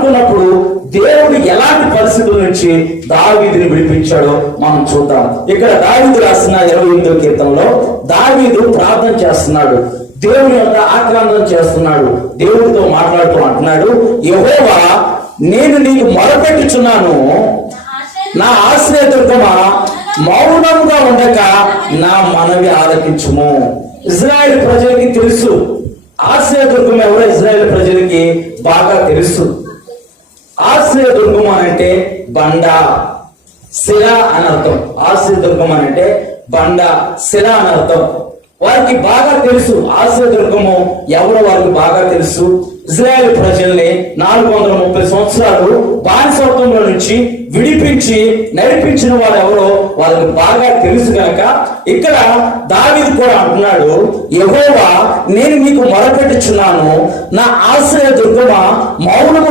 అనుకున్నప్పుడు దేవుడు ఎలాంటి పరిస్థితుల నుంచి దావీదుని విడిపించాడో మనం చూద్దాం. ఇక్కడ దావీదు రాసిన 28వ కీర్తనలో దావీదు ప్రార్థన చేస్తున్నాడు, దేవుని యొక్క ఆక్రందన చేస్తున్నాడు, దేవుడితో మాట్లాడుతూ అంటున్నాడు, యెహోవా నేను నీకు మొరపెట్టుచున్నాను, నా ఆశ్రయదుర్గమా మౌనంగా ఉండక నా మనవి ఆలకించుము. ఇజ్రాయెల్ ప్రజలకి తెలుసు ఆశ్రయదుర్గం ఎవరో, ఇజ్రాయెల్ ప్రజలకి బాగా తెలుసు. ఆశ్రయదుర్గం అంటే బండ, శిల అని అర్థం. ఆశ్రయదుర్గం అంటే బండ, శిల అని అర్థం. వారికి బాగా తెలుసు ఆశ్రయదుర్గము ఎవరో, వారికి బాగా తెలుసు. ఇజ్రాయెల్ ప్రజల్ని 430 సంవత్సరాలు బానిసత్వంలో నుంచి విడిపించి నడిపించిన వారు ఎవరో వాళ్ళకి బాగా తెలుసు కనుక ఇక్కడ దావీదు కూడా అంటున్నాడు, యెహోవా నేను నీకు మొరపెట్టుచున్నాను, నా ఆశ్రయ దుర్గమా మౌనము